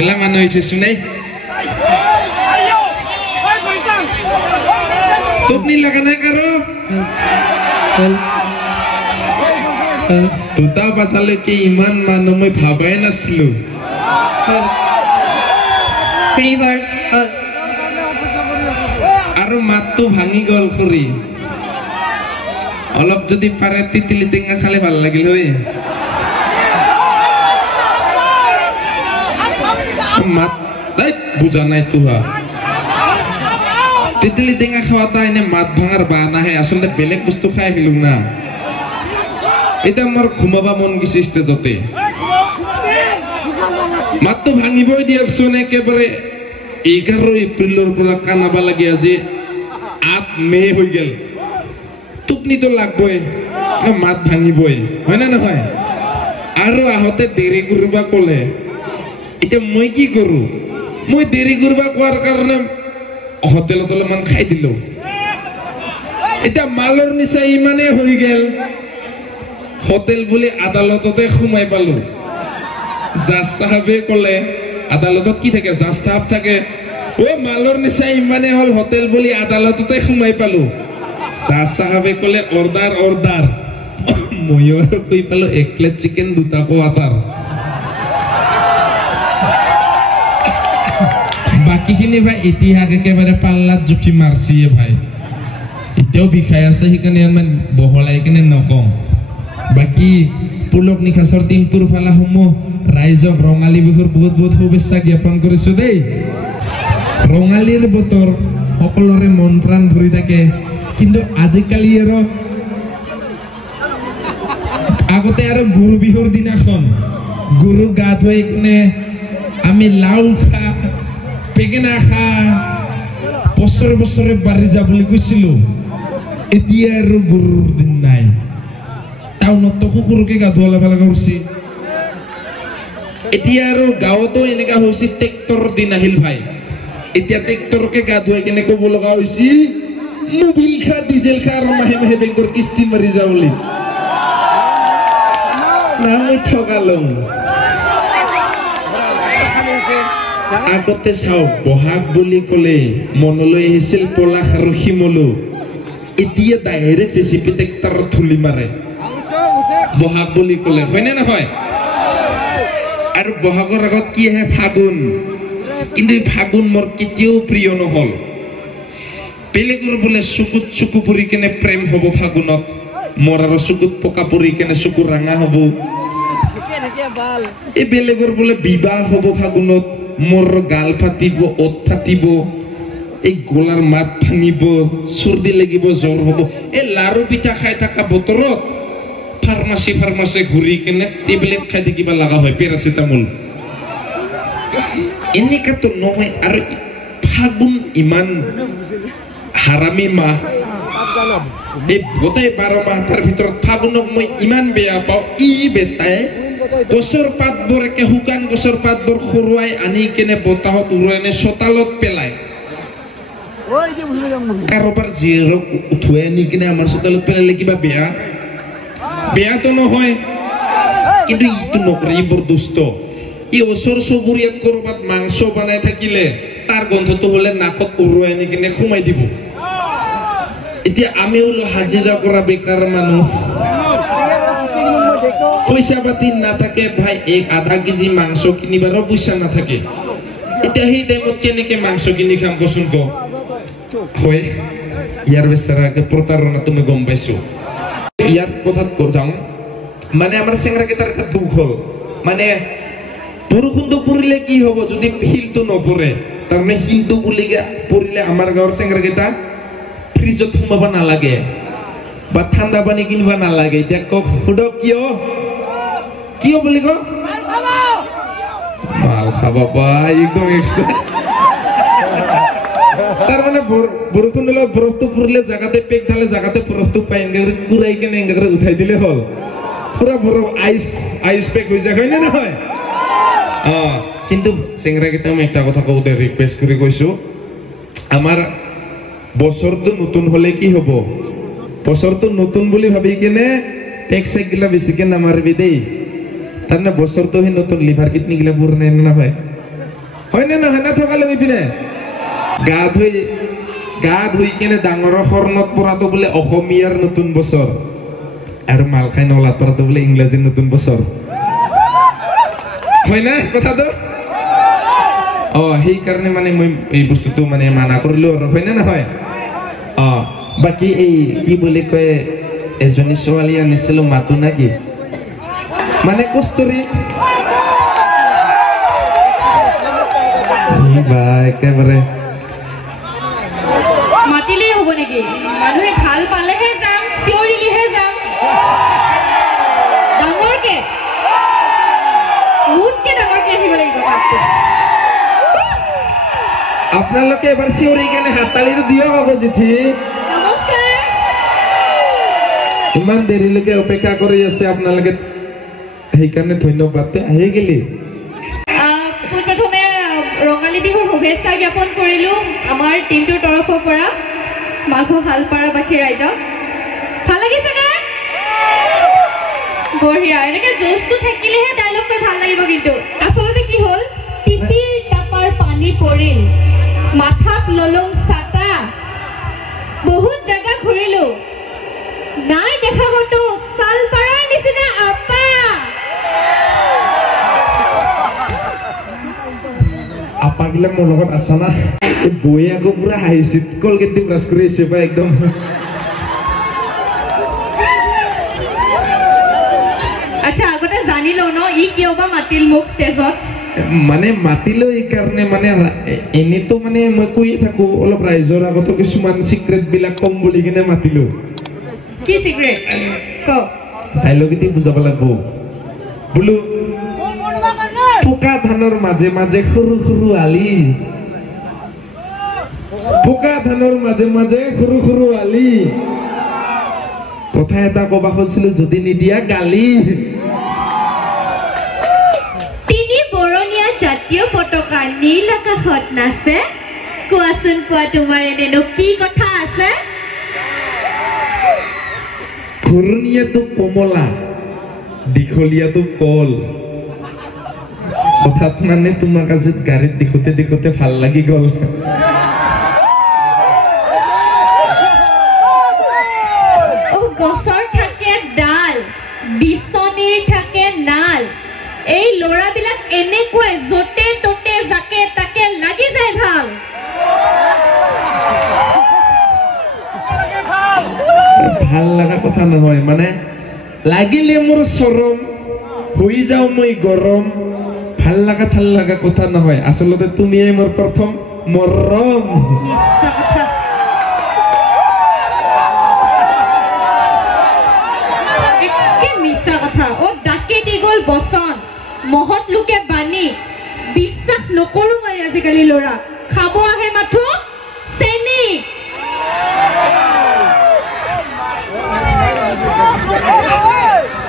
এলা মানুহ হৈছে শুনাই টোপনি লাগা নাই কাৰো দুটা বাজালৈকে ইমান মানুহ মই ভাবাই নাছিলো আৰু মাতটো ভাঙি গল খুৰী অলপ যদি পাৰে তিতিলি টেঙা খালে ভাল লাগিল হয় মাত বুঝা নাই তুহা তিতিলি টেঙা খাওয়াটা এনে মাত ভাঙার বাহানাহে আসলে বেলেগ বস্তু খাই আহিলো না এটা আমার ঘুমাবা মন গেছে স্টেজতে মাতটো ভাঙিবই দিয়কচোন একেবারে 11 এপ্রিলের পৰা কানাবা লাগে আজি 8 মে হৈ গেল টুপনি তো লাগবই মাত ভাঙিবই হয় না নহয় আৰু আহতে দেৰি কৰিবা কলে এটা মই কি কৰো মই দেৰি কৰিবা কোৱাৰ কাৰণে হোটেলত অলপমান খাই দিলো এটা মালৰ নিচা ইমানে হৈ গেল হোটেল বুলি আদালততে সোমাই পালো জাজ সাহেবে কলে আদালতত কি থাকে জাজ সাহেব থাকে ও মালৰ নিচা ইমানে হল হোটেল বুলি আদালততে সোমাই পালো জাজ সাহেবে কলে অৰ্ডাৰ অৰ্ডাৰ ময়ো কৈ পালো 1 প্লেট চিকেন 2টা কোৱাটাৰ বাকিখিনি ভাই ইতিহাস একেবাৰে পাল্লাত জুখি মাৰছিয়ে ভাই এতিয়াও বিষাই আছে সেইকাৰণে ইমান বহলাই কিনে নকওঁ বাকি পুলক নিখাসৰ টিমটোৰ ফালাসমূহ ৰাইজক ৰঙালী বিহুৰ বহুত বহুত শুভেচ্ছা জ্ঞাপন কৰিছো দেই ৰঙালীৰ বতৰ সকলোৰে মন প্ৰাণ ভৰি থাকে কিন্তু আজিকালি আৰু আগতে আৰু গুৰু বিহুৰ দিনাখন গুৰু গা ধুই কিনে আমি লাউ খা পেগেনা খা বছৰে বছৰে বাঢ়ি যা বুলি কৈছিলো এতিয়া আৰু গুৰুৰ দিন নাই টাউনত কুকুৰকে গা ধুৱাব লগা হৈছে এতিয়া আৰু গাঁৱতো এনেকা হৈছে ট্ৰেক্টৰৰ দিন আহিল ভাই এতিয়া ট্ৰেক্টৰকে গা ধুৱাই কিনে ক'ব লগা হৈছে মোবিল খা ডিজেল খা আৰু মাহে মাহে বেংকৰ কিস্তি মাৰি যা বুলি না মই ঠগালো আগতে চাও বহাগ বুলি কলে মনলৈ আহিছিল পলাশ আৰু শিমলু এতিয়া ডাইৰেক্ট জেচিপি ট্ৰেক্টৰ ধুলি মাৰে বহাগ বুলি কলে হয় না নহয় আৰু বহাগৰ আগত কি আহে ফাগুন কিন্তু ফাগুন মোৰ কেতিয়াও প্ৰিয় নহল বেলেগৰ বোলে চকুত চকু পৰি কেনে প্ৰেম হ'ব ফাগুনত মোৰ আৰু চকুত পকা পৰি কেনে চকু ৰাঙা হ'ব এই বেলেগৰ বোলে বিবাহ হ'ব ফাগুনত মোর গাল ফাটিব ওঠ ফাটিব এই গলার মাত ভাঙিব সর্দি লাগিব জ্বর হব এই লাৰু পিঠা খাই থাকা বতৰত ফাৰ্মাসী ঘূৰি কেনে টেবলেট খাই থাকিব লগা হয় পেৰাচিটামল এনেকাতো নহয় আৰু ফাগুন ইমান হাৰামি মাহ এই গোটেই 12 মাহ তাৰ ভিতৰত ফাগুনক মই ইমান বেয়া পাওঁ ই বেটাই গছৰ পাতবোৰ একে শুকান গছৰ পাতবোৰ খৰুৱাই আনি কেনে বতাহত উৰুৱাই নে চোতালত পেলাই কাৰোবাৰ জীয়েৰক উঠুৱাই আনি কিনে আমাৰ চোতালত পেলালে কিবা বেয়াতো নহয় কিন্তু ইটো নকৰে ই বৰ দুষ্ট ই ওচৰ চুবুৰীয়াত কৰবাত মাংস বনাই থাকিলে তাৰ গন্ধটো হলে নাকত উৰুৱাই আনি কিনে সোমাই দিব এতিয়া আমি হলো হাজিৰা কৰা বেকাৰ মানুহ পয়সা পাতি নাথাকে ভাই আধা কেজি মাংস কিনিবারও পয়সা নাথাকে এটা সেই টাইমত কেনেকে মাংস কিনি খাম কচোন ক হয় ইয়াৰ বেচাৰাকে প্ৰতাৰণা তুমি গম পাইছো ইয়াৰ কথাত যাওঁ মানে আমাৰ চেংৰা কেইটাৰ এটা দুখ হল মানে বৰষুণটো পৰিলে কি হ'ব যদি শিলটো নপৰে তাৰমানে শিলটো পৰিলে আমাৰ গাঁৱৰ চেংৰা কেইটা ফ্ৰিজত সোমাব নালাগে বা ঠাণ্ডা পানী কিনিব নালাগে এতিয়া কক সুধক কিয় বুলি ক মাল খাবা পাই একদম তার মানে বৰষুণ হলে বৰফটো পৰিলে জাগাতে পেক ঢালে জাগাতে বৰফটো পাই এনেকৈ কুৰাই কেনে এনেকৈ উঠাই দিলে হল পুৰা বৰফ আইচ পেক হৈ যায় হয় নে নহয় কিন্তু চেংৰা কেইটা মই একটা কথা কওঁতে ৰিকুৱেষ্ট কৰি কৈছো আমাৰ বছৰটো নতুন হলে কি হ'ব বছৰটো নতুন বুলি ভাবি কেনে টেক্স গিলা বেছিকে নামাৰিবি দেই তাৰমানে বছৰটো সেই নতুন লিভাৰ কিডনি গিলা পুৰণা না হয় হয়নে নহয় না থকা লৈ পিনে গা ধুই কিনে ডাঙৰৰ শৰণত পৰাটো বোলে অসমীয়াৰ নতুন বছৰ আৰু মাল খাই নলাত পৰাটো বোলে ইংৰাজীৰ নতুন বছৰ হয় না কথাটো সেইকাৰণে মানে মই এই বস্তুটো মানে মানা কৰিলো আৰু হয় না নহয় বাকী এই কি বুলি কয় এজনী ছোৱালী আনিছিলো মাতো না কি মানে কষ্টৰি একেবাৰে মাতিলেই হ'ব নেকি মানুহে ভাল পালেহে যাম চিঞৰিলেহে যাম ডাঙৰকে মোতকে ডাঙৰকে আহিব লাগিব মাতটো আপোনালোকে এবাৰ চিঞৰি কেনে হাততালিটো দিয়ক আকৌ জিঠি নমস্কাৰ ইমান দেৰিলৈকে অপেক্ষা কৰি আছে আপোনালোকে সেইকাৰণে ধন্যবাদ আহি গেলি প্ৰথমে ৰঙালী বিহুৰ শুভেচ্ছা জ্ঞাপন কৰিলোঁ আমাৰ টিমটোৰ তৰফৰ পৰা মাঘু হালপাৰাবাসী ৰাইজক ভাল লাগিছে নে বঢ়িয়া এনেকে জোচটো থাকিলেহে ডাইলগ কৈ ভাল লাগিব কিন্তু আচলতে কি হ'ল টিপিৰ টাপাৰ পানী পৰিল মাথাত ললং ছাতা বহুত জায়গা ঘূৰিলো নাই দেখা গতো চালপাৰাৰ নিচিনা আপা আপা গিলা মোৰ লগত আছা না বয়ে আকৌ পুৰা হাঁহিছে কলগেট দি ব্ৰাছ কৰি আহিছে বা একদম আচ্ছা আগতে জানি লওঁ ন ই কিয় বা মাতিল মোক ষ্টেজত মানে মাতিলো এইকাৰণে মানে এনেতো মানে মই কৈয়ে থাকো অলপ ৰাইজৰ আগতো কিছুমান চিক্ৰেট বিলাক কম বুলি কিনে মাতিলো কি চিক্ৰেট ক ডাইলগ এটি বুজাব লাগব বোলো পোকা ধানৰ মাজে মাজে সৰু সৰু আলি পোকা ধানৰ মাজে মাজে সৰু সৰু আলি কথা এটা কবা খুজিছিলো যদি নিদিয়া গালি তিনি বৰণীয়া জাতীয় পতাকা নীল আকাশত নাচে কোৱাচোন কোৱা তোমাৰ এনেনো কি কথা আছে ঘূৰণীয়াটো কমলা দীঘলীয়াটো কল হঠাৎ মানে তোমাক আজি গাড়ীত দেখোতে দেখোতে ভাল লাগি গল গছৰ থাকে ডাল বিচনীৰ থাকে নাল এই ল'ৰাবিলাক এনেকুৱাই যতে ততে যাকে তাকে লাগি যায় ভাল ভাল লগা কথা নহয় মানে লাগিলে মোৰ চৰম হৈ যাও মই গৰম ভাল লগা কথা নহয় আসলতে তুমিয়ে মোৰ প্ৰথম মৰম মিছা কথা একে মিছা কথা ও ডাকে দি গ'ল বচন মহৎ লোকে বাণী বিশ্বাস নকৰো মই আজিকালি ল'ৰা খাব আহে মাথো চেনি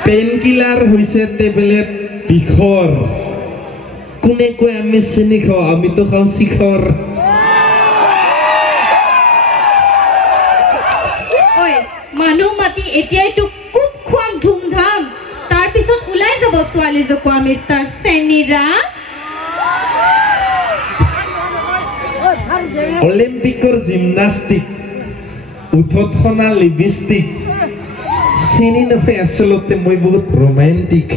পেইন কিলাৰ হৈছে টেবলেট বিষৰ কোনে কয় আমি চেনি খাওঁ আমিতো খাওঁ শিখৰ ঐ মানুহ মাতি এতিয়াইতো খুব খুৱাম ধুমধাম তাৰ পিছত ওলাই যাব ছোৱালী জোকোৱা মিষ্টাৰ চেনিৰা অলিম্পিকৰ জিমনাষ্টিক উঠোৎসনা লিপষ্টিক চেনি নহয় আসলতে মই বহুত ৰোমান্টিক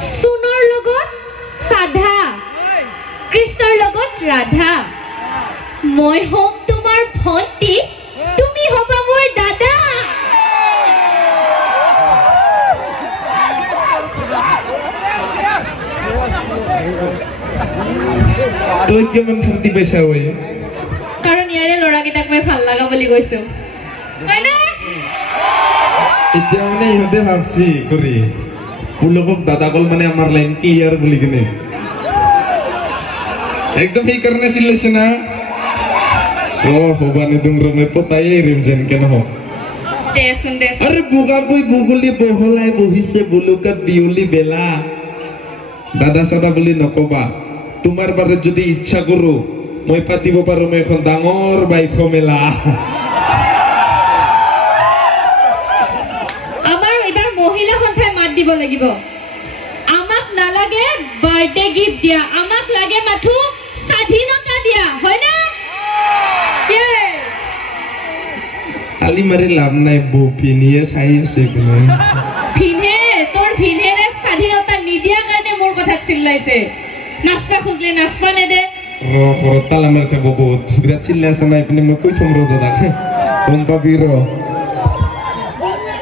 সোণৰ লগত সাধা কৃষ্ণৰ লগত ৰাধা মই হ'ম তোমাৰ ভণ্টি তুমি হ'বা মোৰ দাদা তই কিমান ফূৰ্তি পাইছা ঐ কাৰণ ইয়াৰে ল'ৰাকেইটাক মই ভাল লগা বুলি কৈছো হয়নে এতিয়া মানে ইহঁতে ভাবছি কৰি পুলকক দাদা কল মানে আমাৰ লাইন ক্লিয়াৰ বুলি কিনে একদম সেইকাৰণে চিলাইছে না হবানে তুমি মই পতাই এৰিম যেনকে নহওক দেচোন দেচোন আরে বুগাবুই বুগুলি বহলাই বহিছে বুলুকাত বিয়লি বেলা দাদা সাদা বুলি নকবা তোমাৰ বাৰে যদি ইচ্ছা কৰো মই পাতিব পাৰো মই এখন ডাঙৰ বাইক মেলা আমাৰ এবাৰ মহিলা সন্থাই বাদ দিব লাগিব আমাক নালাগে বাৰ্থডে গিফট দিয়া আমাক লাগে মাথু স্বাধীনতা দিয়া হয় না তালি মাৰি লাভ নাই বৌ ভিনিয়ে চাই আছে ভিনে তোৰ ভিনেৰে স্বাধীনতা নিদিয়া কাৰণে মোৰ কথাত চিল্লাইছে নাচবা খুজলে নাচবা নেদে ঘৰত তালা মাৰি থাকিব বহুত বিৰাট চিল্লাই আছে নাই পিনে মই কৈ থম ৰ দাদা গম পাবি ৰ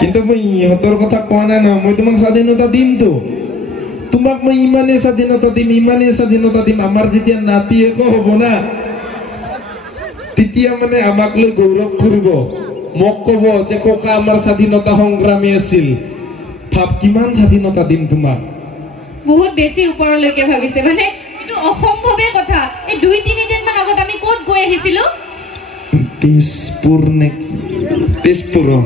কিন্তু মই ইহঁতৰ কথা কোৱা নাই নহয় মই তোমাক স্বাধীনতা দিমতো তোমাক মই ইমানেই স্বাধীনতা দিম আমাৰ যেতিয়া নাতি একো হ'ব না তেতিয়া মানে আমাক লৈ গৌৰৱ কৰিব মোক ক'ব যে ককা আমাৰ স্বাধীনতা সংগ্ৰামী আছিল ভাব কিমান স্বাধীনতা দিম তোমাক বহুত বেছি ওপৰলৈকে ভাবিছে মানে এইটো অসম্ভৱে কথা এই 2-3 দিন মান আগত আমি ক'ত গৈ আহিছিলো তেজপুৰত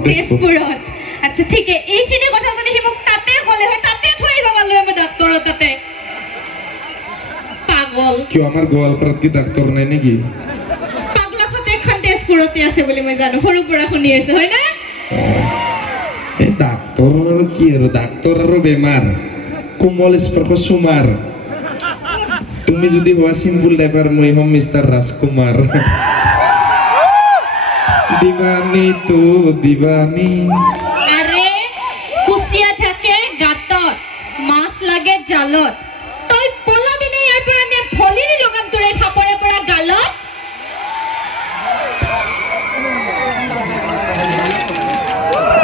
আচ্ছা ঠিক আছে এইখিনি কথা যদি হিমক তাতে ক'লে হয় তাতে থৈ আহিব পাৰলো আমি ডাক্তৰৰ তাতে পাগল কিয় আমাৰ গোৱালপাৰাত কি ডাক্তৰ নাই নেকি পাগলা ফতে খান তেজপুৰতে আছে বুলি মই জানো সৰু পৰা শুনি আছে হয় না এই ডাক্তৰ কি আৰু ডাক্তৰ আৰু বেমাৰ কোমল স্পৰ্শ সুমাৰ তুমি যদি হোৱা চিম্পুল ড্ৰাইভাৰ মই হ'ম মিষ্টাৰ ৰাজকুমাৰ দিবানী তো দিবানী আৰে কুচিয়া থাকে গাতত মাছ লাগে জালত তই পলাবি নে ইয়াৰ পৰা নে ফলিনি লগাম তোৰে ফাপৰে পৰা গালত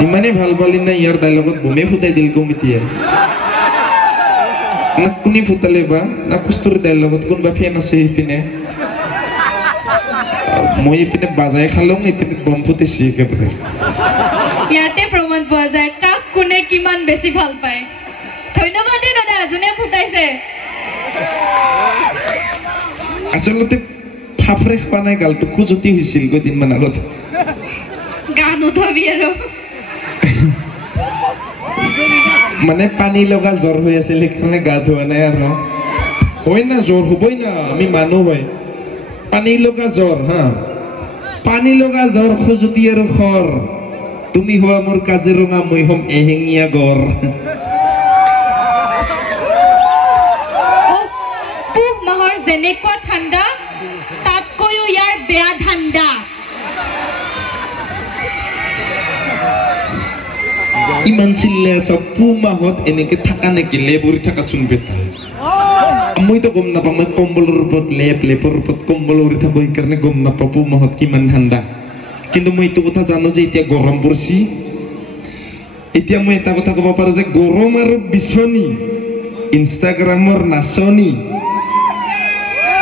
ইমানেই ভাল পালি না ইয়াৰ ডাইলগত বমে ফুটাই দিল কমিটিয়ে না কোনে ফুটালে বা না কস্তুৰী ডাইলগত কোনোবা ফেন আছে এইপিনে মই এইপিনে বাজাই খালোঁ এইপিনে বম ফুটাইছি একেবাৰে ইয়াতে প্ৰমাণ পোৱা যায় কাক কোনে কিমান বেছি ভাল পায় ধন্যবাদ দেই দাদা যোনে ফুটাইছে আচলতে ফাফৰে খোৱা নাই গালটো খুজতি হৈছিল কেইদিনমান আগত গান উঠাবি আৰু মানে পানী লগা জ্বৰ হৈ আছিল সেইকাৰণে গা ধোৱা নাই আৰু হয় না জ্বৰ হ'বই না আমি মানুহ হয় পানী লগা জ্বৰ হা পানী লগা জ্বৰ খুজতি আৰু খৰ তুমি হোৱা মোৰ কাজিৰঙা মই হ'ম এহেঙীয়া গড় পুহ মাহৰ যেনেকুৱা ঠাণ্ডা তাতকৈও ইয়াৰ বেয়া ঠাণ্ডা ইমান চিল্লে আছা পুহ মাহত এনেকে থাকা নেকি লেবৰি থাকাচোন বেটা মইতো গম নাপাওঁ মই কম্বলৰ ওপৰত লেপৰ ওপৰত কম্বল উৰি থাকোঁ সেইকাৰণে গম নাপাওঁ পুহ মাহত কিমান ঠাণ্ডা কিন্তু মই এইটো কথা জানো যে এতিয়া গৰম পৰিছি এতিয়া মই এটা কথা ক'ব পাৰোঁ যে গৰম আৰু বিচনী ইনষ্টাগ্ৰামৰ নাচনী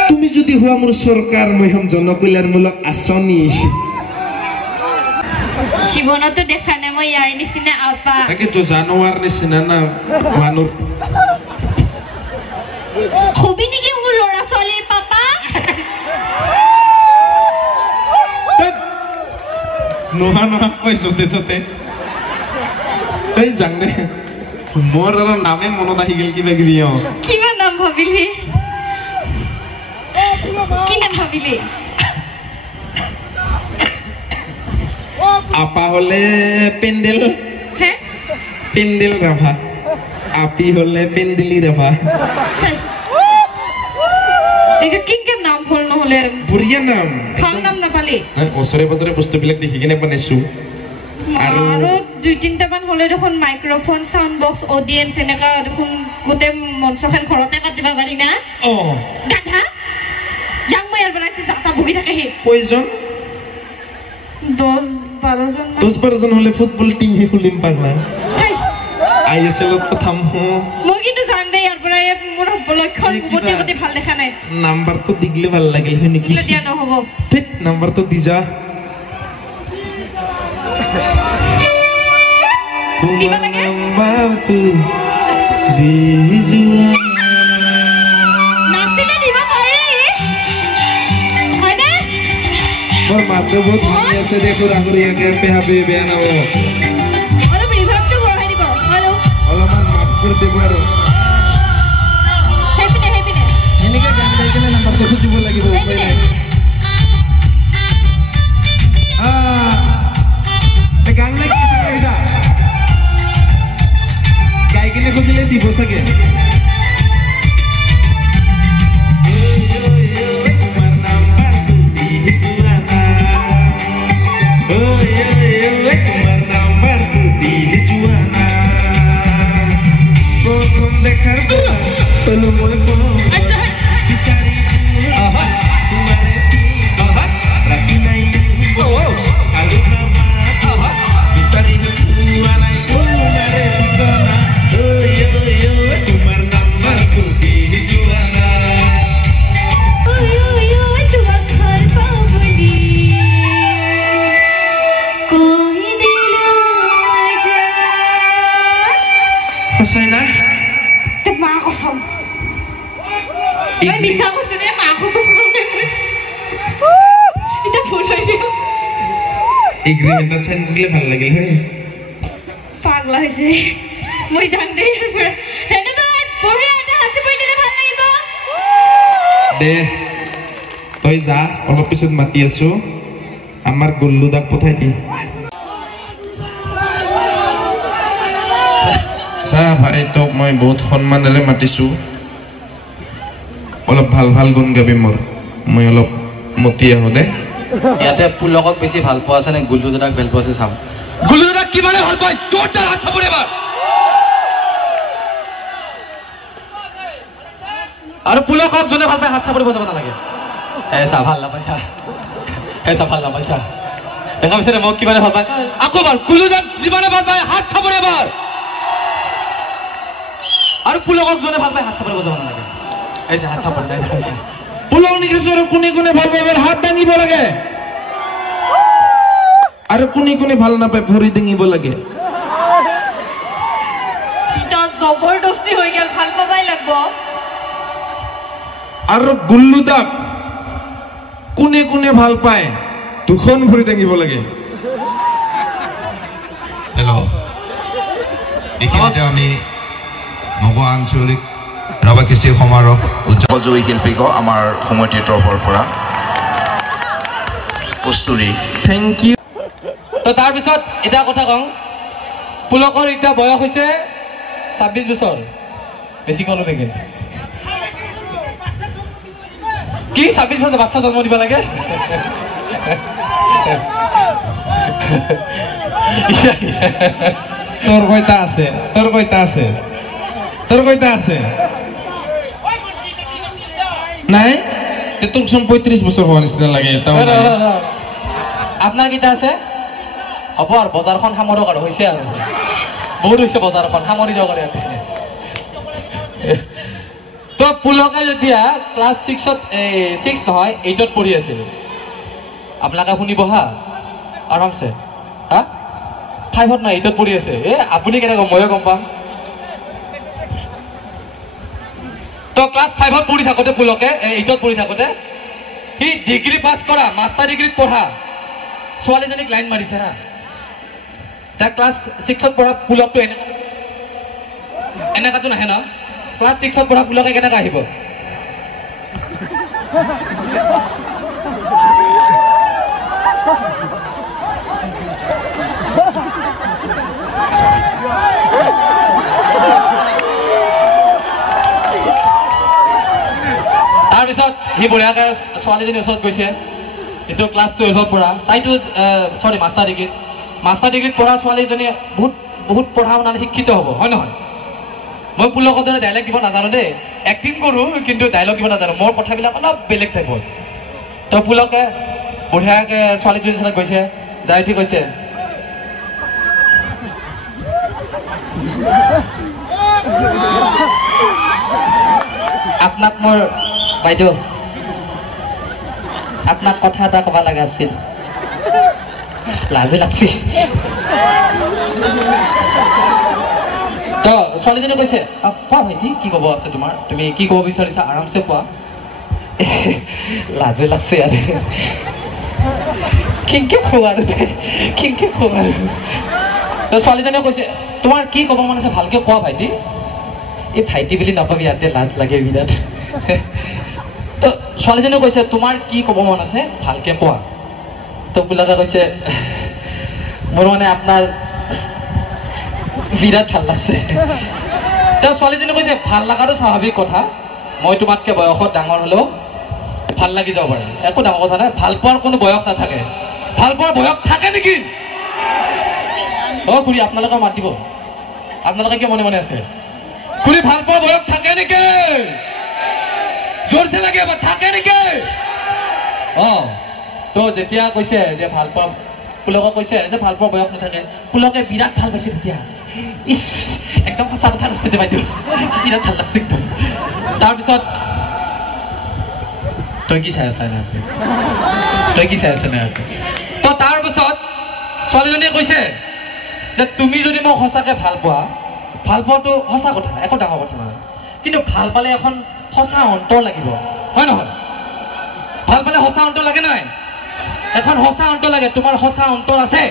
তুমি যদি হোৱা মোৰ চৰকাৰ মই হ'ম জনকল্যাণমূলক আঁচনি জীৱনতো দেখা নাই মই ইয়াৰ নিচিনা আপা তাকেতো জানোৱাৰ নিচিনা না মানুহ হবি নেকি মোৰ ল'ৰা ছোৱালীৰ পাপা নোহা কৈ য'তে ত'তে এই যাং দে মোৰ আৰু নামে মনত আহি গ'ল কিবা কিবি কিবা নাম ভাবিলি কি নাম ভাবিলি আপা হলে পেণ্ডেল ৰাভা আপি হলে পেণ্ডেলি ৰাভা এইটো কিংকে নাম হ'ল নহলে বঢ়িয়া নাম ভাল নাম নাপালি ওচৰে পাজৰে বস্তুবিলাক দেখি কিনে বনাইছো আৰু 2-3টা মান হলে দেখোন মাইক্ৰফোন সাউণ্ড বক্স অডিয়েন্স এনেকা দেখোন গোটেই মঞ্চখন ঘৰতে কাটিব পাৰি না গাধা যাং মই ইয়াৰ পৰা যাতা বহি থাকে হে কয়জন 10-12জন হলে ফুটবল টিম হে খুলিম পাগলা আইএসএলত প্ৰথম মই কিন্তু যাং দে ইয়াৰ পৰা মোৰ লক্ষণ গতি ভাল দেখা নাই নাম্বাৰটো দিগলে ভাল লাগিল হয় নেকি দিয়া নহব ঠিক নাম্বাৰটো দি যা দিবা লাগে নাম্বাৰটো দি যোৱা নাচিলে দিবা পাৰে হয়নে মোৰ মাতটো বহুত ভাঙি আছে দেখো ৰাহুৰীয়াকে পেহাবে বেয়া নাব অলপ ৰিভাৰ্বটো বঢ়াই দিব হেল্ল' অলপমান মাত কৰি দিব আৰু হেপিনে এনেকে গান গাই কিনে নাম্বাৰটো খুজিব লাগিব উপায় নাই গান লাগি আছে খুজিলে খুজিলে দিব চাগে এগ্রিমেন্টত চাই দিলে ভাল লাগিল হে পাগলা হৈছে মই জান দে ধন্যবাদ পঢ়ে এটা হাতে পঢ়ি দিলে ভাল লাগিব দে তই যা অলপ পিছত মাতি আছো আমাৰ গুল্লু দাক পঠাই দি চা ভাই তোক মই বহুত সন্মানেৰে মাতিছো অলপ ভাল ভাল গুণ গাবি মোৰ মই অলপ মতি আহো দে ইয়াতে পুলকক বেছি ভাল পোৱা আছে নে গুল্লু দাদাক ভাল পোৱা আছে চাম গুল্লু দাদাক কিমানে ভাল পায় জোৰদাৰ হাত চাপৰ এবাৰ আৰু পুলকক যোনে ভাল পায় হাত চাপৰ বজাব নালাগে এসা ভাল নাপাইছা এসা ভাল নাপাইছা দেখা পাইছে মোক কিমানে ভাল পায় আকৌ এবাৰ গুল্লু দাদাক যিমানে ভাল পায় হাত চাপৰ এবাৰ আৰু পুলকক যোনে ভাল পায় হাত চাপৰ বজাব নালাগে এই যে হাত চাপৰ নাই দেখা পাইছে পুলক নিকেশৰ কোনে কোনে ভাল পায় হাত দাঙিব লাগে আৰু কোনে কোনে ভাল নাপায় ভৰি দাঙিব লাগে এটা জবৰদস্তি হৈ গেল ভাল পাবাই লাগব আৰু গুল্লু দাক কোনে কোনে ভাল পায় দুখন ভৰি দাঙিব লাগে হেল্ল' এইখিনিতে আমি নগা আঞ্চলিক ৰাভা কৃষ্টি সমাৰোহ উদযাপনী শিল্পীক আমাৰ সমিতিৰ তৰফৰ পৰা কস্তুৰী থেংক ইউ তো তাৰ পিছত এটা কথা কওঁ পুলকৰ এতিয়া বয়স হৈছে 26 বছৰ বেছি কলো নেকি কি 26 বছৰ বাচ্চা জন্ম দিব লাগে তোৰ কইতা আছে নাই তে তোৰ চোন 35 বছৰ হোৱা নিচিনা লাগে আপোনাৰ কিটা আছে হ'ব আৰু বজাৰখন সামৰক আৰু হৈছে আৰু বহুত হৈছে বজাৰখন সামৰি দিয়ক আৰু ইয়াতে তো পুলকে যেতিয়া ক্লাছ 6 নহয় 8ত পঢ়ি আছিল আপোনালোকে শুনিব হা আৰামছে হা 5ত নহয় 8ত পঢ়ি আছে আপুনি কেনেকৈ ময়ো গম পাম তো ক্লাছ 5ত পঢ়ি থাকোঁতে পুলকে 8ত পঢ়ি থাকোঁতে সি ডিগ্ৰী পাছ কৰা মাষ্টাৰ ডিগ্ৰীত পঢ়া ছোৱালীজনীক লাইন মাৰিছে হা তাক ক্লাছ 6ত পঢ়া পুলকটো এনেকাটো নাহে ন ক্লাছ 6ত পঢ়া পুলকে কেনেকৈ আহিব তাৰপিছত সি বঢ়িয়াকৈ ছোৱালীজনীৰ ওচৰত গৈছে যিটো ক্লাছ 12ত পঢ়া তাইতো চৰি মাষ্টাৰ ডিগ্ৰীত পঢ়া ছোৱালীজনী বহুত পঢ়া শুনাত শিক্ষিত হ'ব হয় নহয় মই পুলকৰ দৰে ডাইলগ দিব নাজানো দেই এক্টিং কৰোঁ কিন্তু ডাইলগ দিব নাজানো মোৰ কথাবিলাক অলপ বেলেগ টাইপৰ তো পুলকে বঢ়িয়াকৈ ছোৱালীজনীৰ ওচৰত গৈছে যাই উঠি কৈছে আপোনাক মোৰ বাইদেউ আপোনাক কথা এটা ক'ব লগা আছিল লাজে লাগছি তো ছোৱালীজনী কৈছে কোৱা ভাইটি কি ক'ব আছে তোমাৰ তুমি কি ক'ব বিচাৰিছা আৰামছে কোৱা লাজে লাগছে আৰু কিংকে খোৱা আৰু তো ছোৱালীজনীয়ে কৈছে তোমাৰ কি ক'ব মন আছে ভালকৈ কোৱা ভাইটি এই ভাইটি বুলি নাপাবি ইয়াতে লাজ লাগে বিৰাট তো ছোৱালীজনীয়ে কৈছে তোমাৰ কি ক'ব মন আছে ভালকৈ কোৱা তো পুলকে কৈছে মোৰ মানে আপোনাৰ বিৰাট ভাল লাগছে তাৰ ছোৱালীজনী কৈছে ভাল লগাটো স্বাভাৱিক কথা মই তোমাতকৈ বয়সত ডাঙৰ হ'লেও ভাল লাগি যাব পাৰে একো ডাঙৰ কথা নাই ভাল পোৱাৰ কোনো বয়স নাথাকে ভাল পোৱাৰ বয়স থাকে নেকি অ' খুৰী আপোনালোকে মাত দিব আপোনালোকে কি মনে মনে আছে খুৰী ভাল পোৱাৰ বয়স থাকে নেকি জোৰছে লাগে এবাৰ থাকে নেকি অঁ তো যেতিয়া কৈছে যে ভাল পোৱা পুলকক কৈছে যে ভাল পোৱাৰ বয়স নাথাকে পুলকে বিৰাট ভাল পাইছে তেতিয়া ইছ একদম সঁচা কথা কৈছে দে বাইদেউ বিৰাট ভাল লাগছে একদম তাৰপিছত তই কি চাই আছা না তো তাৰপিছত ছোৱালীজনীয়ে কৈছে যে তুমি যদি মোক সঁচাকৈ ভাল পোৱাটো সঁচা কথা একো ডাঙৰ কথা নহয় কিন্তু ভাল পালে এখন সঁচা অন্তৰ লাগিব হয় নহয় ভাল পালে সঁচা অন্তৰ লাগে নাই এখন সঁচা অন্তৰ লাগে তোমাৰ সঁচা অন্তৰ আছে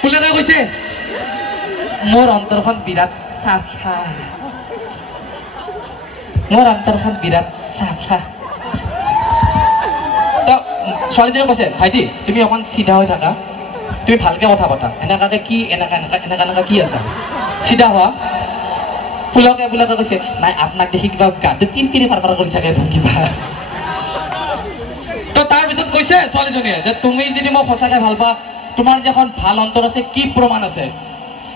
পুলকে কৈছে মোৰ অন্তৰখন বিৰাট চাফা তো ছোৱালীজনীয়ে কৈছে ভাইটি তুমি অকণমান চিধা হৈ থাকা তুমি ভালকৈ কথা পতা এনেকুৱাকৈ কি এনেকুৱা কি আছা চিধা হোৱা পুলকে কৈছে নাই আপোনাক দেখি কিবা গাটো কিৰকিৰি পাৰ কৰি থাকে কিবা তো তাৰপিছত কৈছে ছোৱালীজনীয়ে যে তুমি যদি মোক সঁচাকৈ ভাল পোৱা তোমাৰ যে এখন ভাল অন্তৰ আছে কি প্ৰমাণ আছে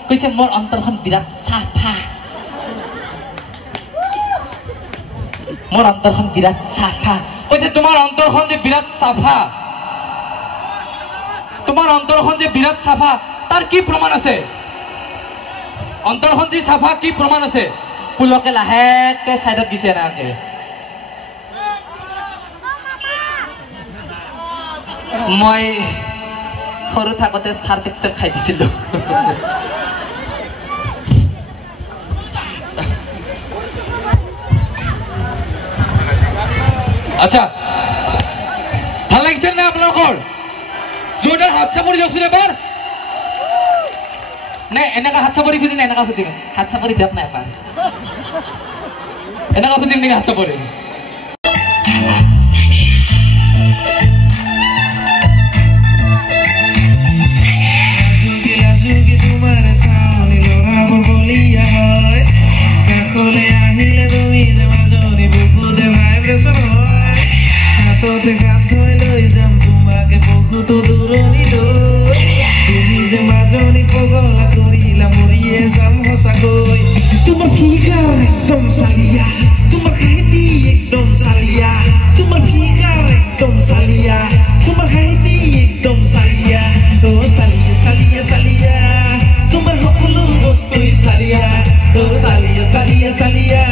কৈছে মোৰ অন্তৰখন বিৰাট চাফা কৈছে তোমাৰ অন্তৰখন যে বিৰাট চাফা তাৰ কি প্ৰমাণ আছে অন্তৰখন যে চাফা কি প্ৰমাণ আছে পুলকে লাহেকৈ চাইডত দিছে এনেকৈ মই সৰু থাকোঁতে চাৰ্ফ এক্সেল খাই দিছিলোঁ আচ্ছা ভাল লাগিছে নে আপোনালোকৰ জোৰদাৰ হাত চাপৰি দিয়কচোন এবাৰ নে এনেকুৱা হাত চাপৰি খুজিম নে এনেকুৱা খুজিম হাত চাপৰি দিয়ক নাই এবাৰ এনেকুৱা খুজিম নেকি হাত চাপৰি তোমার ফিগার একদম সালিয়া তোমার হাইতি একদম সালিয়া তোমার ফিগার একদম সালিয়া তোমার হাইতি একদম সালিয়া ও সালিয়া সালিয়া সালিয়া তোমার সকলো বস্তুই সালিয়া ও সালিয়া সালিয়া সালিয়া